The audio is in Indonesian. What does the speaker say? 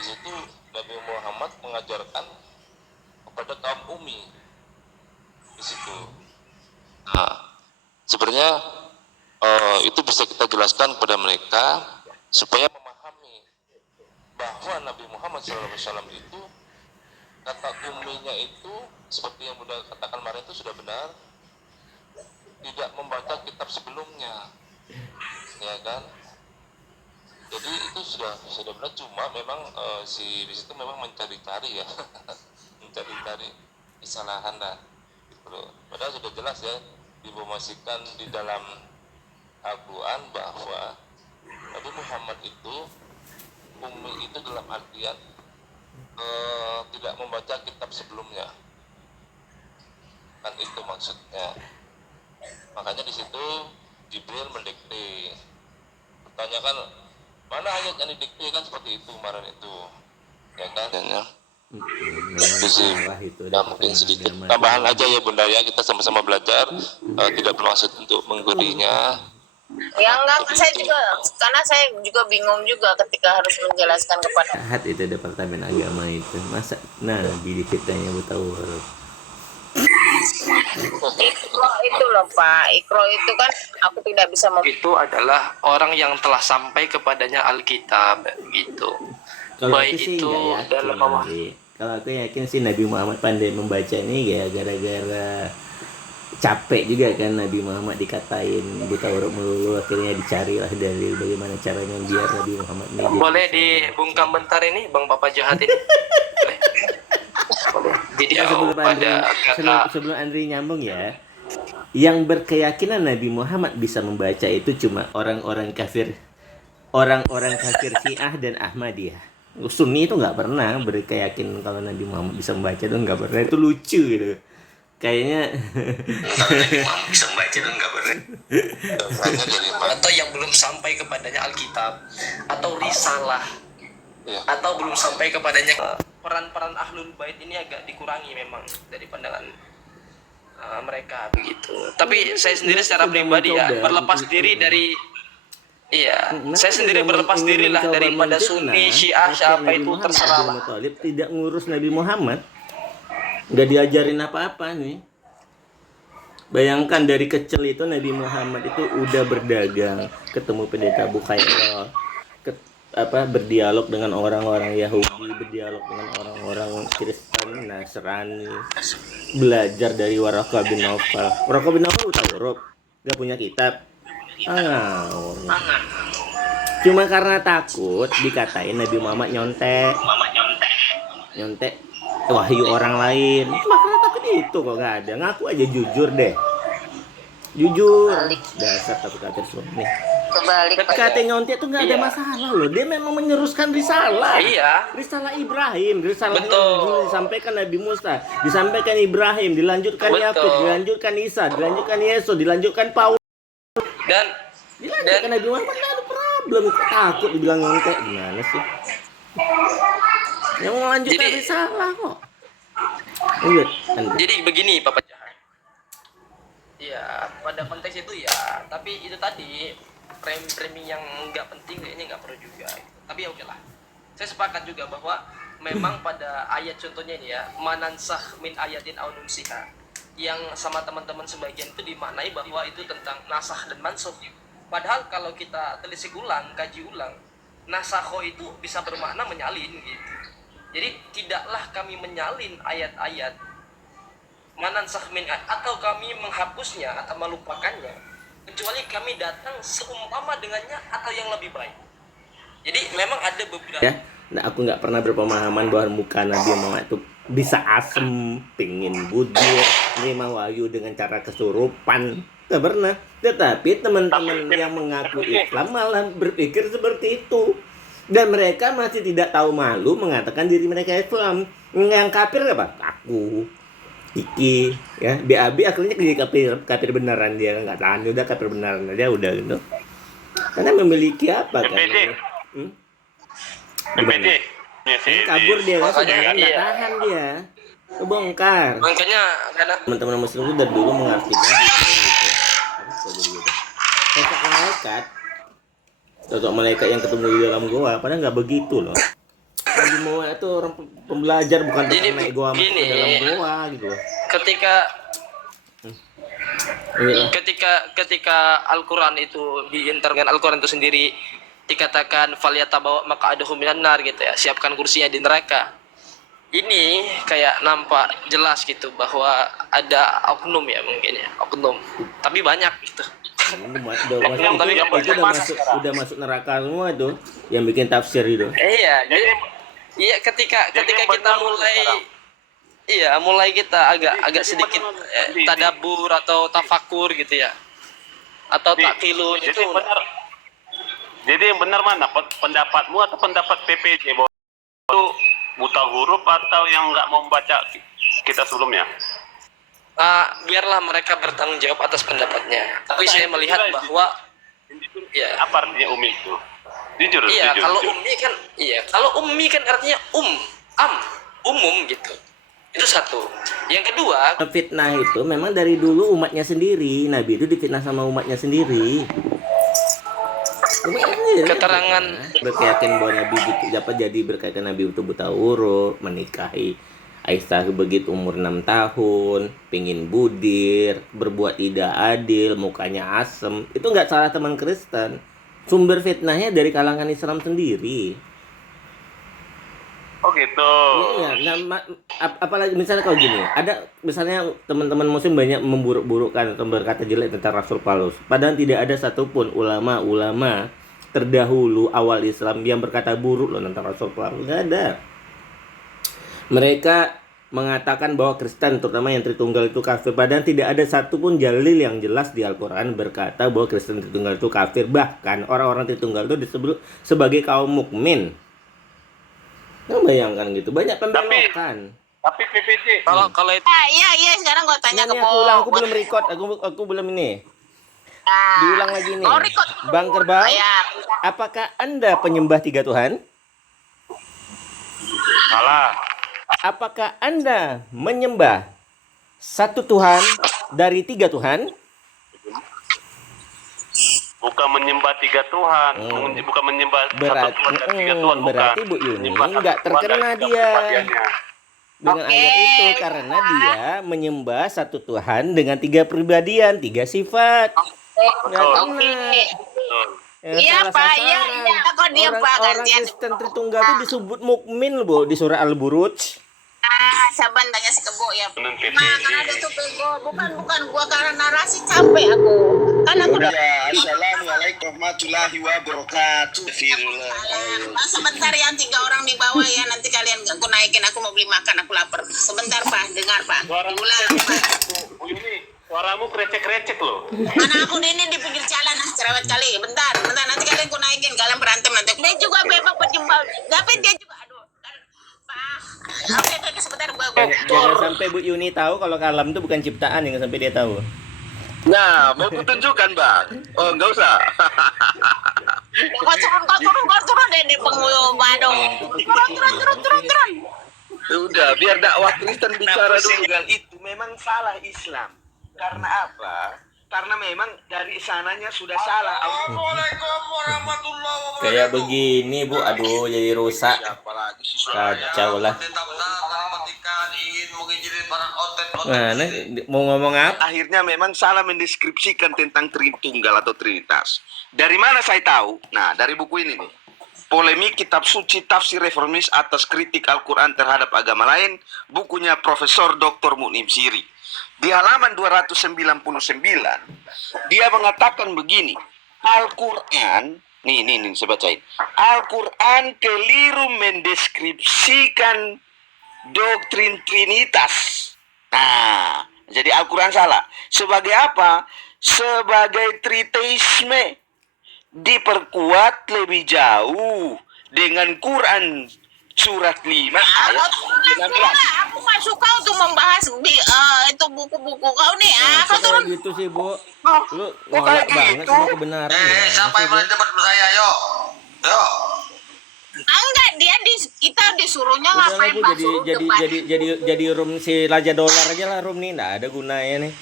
Di situ Nabi Muhammad mengajarkan kepada kaum Ummi di situ. Nah, sebenarnya itu bisa kita jelaskan kepada mereka supaya memahami bahwa Nabi Muhammad SAW itu kata umminya itu seperti yang Bunda katakan kemarin itu sudah benar, tidak membaca kitab sebelumnya, ya kan? Jadi itu sudah benar, cuma memang si di situ memang mencari-cari ya, mencari-cari kesalahan lah, gitu loh. Padahal sudah jelas ya diinformasikan di dalam Al-Quran bahwa Nabi Muhammad itu ummi itu dalam artian tidak membaca kitab sebelumnya, kan itu maksudnya. Makanya di situ Jibril mendikte, pertanyakan mana ayat yang didikte, kan seperti itu kemarin itu, ya kan? Ya. Itu mungkin sedikit tambahan aja ya Bunda ya, kita sama-sama belajar, tidak bermaksud untuk menggurinya. Ya enggak, saya juga, karena saya juga bingung juga ketika harus menjelaskan kepada Jahat itu Departemen Agama itu, masa Nabi difitnahnya buta huruf. Ikro itu loh Pak, Ikro itu kan aku tidak bisa itu adalah orang yang telah sampai kepadanya Alkitab gitu. Kalau baik aku sih itu nggak yakin, dalam apa? Kalau aku yakin sih Nabi Muhammad pandai membaca ini ya gara-gara capek juga kan Nabi Muhammad dikatain buta huruf melulu, akhirnya dicari lah dalil bagaimana caranya biar Nabi Muhammad ini boleh dibungkam bentar ini Bang Bapak jahat ini. Boleh. Jadi sebelum Andri nyambung ya, yang berkeyakinan Nabi Muhammad bisa membaca itu cuma orang-orang kafir Syiah dan Ahmadiyah. Sunni itu nggak pernah berkeyakin kalau Nabi Muhammad bisa membaca, itu nggak pernah. Itu lucu gitu kayaknya. bisa membaca itu nggak pernah. Atau yang belum sampai kepadanya Alkitab atau risalah, atau belum sampai kepadanya. Peran-peran ahlul bait ini agak dikurangi memang dari pandangan mereka begitu. Tapi saya sendiri secara pribadi ya berlepas diri dari saya sendiri berlepas diri lah daripada Sunni, Syiah, siapa itu terserah lah. Tidak ngurus Nabi Muhammad, nggak diajarin apa-apa nih. Bayangkan dari kecil itu Nabi Muhammad itu udah berdagang, ketemu pendeta Bukhairah, berdialog dengan orang-orang Yahudi, berdialog dengan orang-orang Kristen, Nasrani, belajar dari Waraqah bin Nawfal. Waraqah bin Nawfal tahu huruf, gak punya kitab. Cuma karena takut dikatain Nabi Muhammad nyontek wahyu orang lain. Cuma karena takut itu kok gak ada. Ngaku aja jujur deh. Jujur. Dasar kafir Sunni. Kata nyontek tuh nggak ada masalah loh. Dia memang meneruskan risalah. Iya. Risalah Ibrahim, risalah yang disampaikan Nabi Musa, disampaikan Ibrahim, dilanjutkan Yakub, dilanjutkan Isa, dilanjutkan Yesus, dilanjutkan Paulus. Dan Nabi Muhammad nggak ada problem. Takut dibilang nyontek gimana sih? Yang mau lanjutkan risalah kok. Jadi begini Papa Jahat. Ya pada konteks itu ya, tapi itu tadi framing yang nggak penting kayaknya nggak perlu juga. Tapi ya oke lah. Saya sepakat juga bahwa memang pada ayat contohnya ini ya, manansah min ayatin aw nunsiha, yang sama teman-teman sebagian itu dimaknai bahwa itu tentang nasah dan mansukh. Padahal kalau kita telisik ulang, kaji ulang, nasakho itu bisa bermakna menyalin gitu. Jadi tidaklah kami menyalin ayat-ayat manansah min atau kami menghapusnya atau melupakannya, kecuali kami datang seumpama dengannya atau yang lebih baik. Jadi memang ada beberapa ya. Nah, aku nggak pernah berpemahaman bahwa muka Nabi Muhammad itu bisa asem, pingin budir, nerima wahyu dengan cara kesurupan. Nggak pernah. Tetapi teman-teman yang mengaku Islam malah berpikir seperti itu. Dan mereka masih tidak tahu malu mengatakan diri mereka Islam. Yang kafir apa? Aku, Iki, ya BAB akhirnya jadi kafir beneran, dia nggak tahan, udah kafir beneran aja udah gitu. Karena memiliki apa kan? Kabur dia kan, sebenarnya nggak tahan dia, kebongkar. Makanya karena teman-teman Muslim itu dari dulu mengartikan gitu. Sosok malaikat yang ketemu di dalam goa, padahal nggak begitu loh. Nabi Muhammad itu orang pembelajar, bukan Jadi tukang naik goa gini. ke dalam goa gitu loh. ketika Iya. ketika Al-Quran itu diinterkan, Al-Quran itu sendiri dikatakan falyatabawa maq'adahu minan nar gitu ya, siapkan kursinya di neraka. Ini kayak nampak jelas gitu bahwa ada oknum ya, mungkin ya oknum, tapi banyak gitu. Itu udah masuk neraka semua tuh yang bikin tafsir itu. Iya, iya ketika kita mulai kita agak sedikit tadabur atau tafakur gitu ya, atau takilu Jadi itu. benar. Jadi yang benar mana? Pendapatmu atau pendapat PPJ bahwa itu buta huruf atau yang nggak mau membaca kita sebelumnya? Biarlah mereka bertanggung jawab atas pendapatnya. Tapi saya melihat bahwa ya, Apa artinya umi itu? Jujur. iya, jujur, kalau jujur. ummi kan artinya umum gitu. Itu satu. Yang kedua, Fitnah itu memang dari dulu umatnya sendiri. Nabi itu difitnah sama umatnya sendiri. Umatnya sendiri keterangan berkeyakin bahwa Nabi dapat jadi berkaitan Nabi itu buta huruf, menikahi Aisyah begitu umur 6 tahun, pingin budir, berbuat tidak adil, mukanya asem. Itu nggak salah teman Kristen. Sumber fitnahnya dari kalangan Islam sendiri. Oh gitu. Iya, nah, apalagi misalnya kalau gini, ada misalnya teman-teman muslim banyak memburuk-burukkan atau berkata jelek tentang Rasul Paulus. Padahal tidak ada satupun ulama-ulama terdahulu awal Islam yang berkata buruk loh tentang Rasul Paulus. Nggak ada. Mereka mengatakan bahwa Kristen, terutama yang Tritunggal itu kafir. Padahal tidak ada satupun dalil yang jelas di Al-Quran berkata bahwa Kristen Tritunggal itu kafir. Bahkan orang-orang Tritunggal itu disebut sebagai kaum mukmin. Nggak bayangkan gitu, banyak pembelokan. Tapi PPJ. kalau itu Iya, sekarang gue tanya ke Aku ulang, aku belum record, aku belum ini. Diulang lagi nih. Bang Kerbau, apakah Anda penyembah 3 Tuhan? Salah. Apakah Anda menyembah 1 Tuhan dari 3 Tuhan? Bukan menyembah 3 Tuhan, bukan menyembah Berarti, 1 Tuhan dan 3 Tuhan, bukan. berarti Bu Yuni Menyembah nggak 1 Tuhan terkena dan 3 dia pribadiannya. dengan ayat itu, karena dia menyembah 1 Tuhan dengan 3 pribadian, 3 sifat. Nggak kena. Betul. Iya, Salah Pak. sasaran. Iya, kok dia, Pak, Orang gantian. Kristen Tritunggal itu disebut mukmin loh, Bu, di surah Al-Buruj. Saban tanya si Kebo ya. Benar, PPJ. Karena dia tuh Kebo, bukan gua karena narasi capek aku. Karena aku udah Assalamualaikum warahmatullahi wabarakatuh. sebentar yang 3 orang di bawah ya, nanti kalian aku naikin, aku mau beli makan, aku lapar. Sebentar Pak, dengar Pak. Ulang Pak. Bu Yuni, suaramu krecek-krecek loh. Mana aku ini di pinggir jalan cerewet kali. Bentar, nanti kalian aku naikin, kalian berantem nanti. Dia juga memang penyembah, tapi dia juga aduh. Pak. Oke, sebentar gua. Jangan sampai Bu Yuni tahu kalau kalam itu bukan ciptaan, jangan sampai dia tahu. Nah, mau kutunjukkan bang? Oh, nggak usah. Kau turun deh di penghulu badung. Turun. Udah, biar dakwah Kristen bicara dulu. Itu memang salah Islam. Karena apa? Karena memang dari sananya sudah salah. Assalamualaikum warahmatullahi wabarakatuh. Kayak begini Bu, aduh jadi rusak. Apalagi si Kacau lah. Tetap matikan ingin menginjilin para otet-otet. Nah, mau ngomong apa? Akhirnya memang salah mendeskripsikan tentang Tritunggal atau Trinitas. Dari mana saya tahu? Nah, dari buku ini nih. Polemik Kitab Suci Tafsir Reformis atas kritik Al-Quran terhadap agama lain, bukunya Profesor Dr. Mu'nim Siri. Di halaman 299, dia mengatakan begini, Al-Quran, nih saya bacain. Al-Quran keliru mendeskripsikan doktrin Trinitas. Nah, jadi Al-Quran salah. Sebagai apa? Sebagai triteisme. Diperkuat lebih jauh dengan Quran surat 5 ayat 19. Aku nggak suka untuk membahas itu buku-buku kau nih. Kau turun. Gitu sih Bu. Lu kok nolak kayak banget gitu? sama kebenaran. ya. Siapa yang berani debat sama saya? Yuk. Enggak, kita disuruhnya Udah lah ngapain Bu, Pak? Suruh debat. jadi room si Raja Dolar aja lah room nih, nggak ada gunanya nih.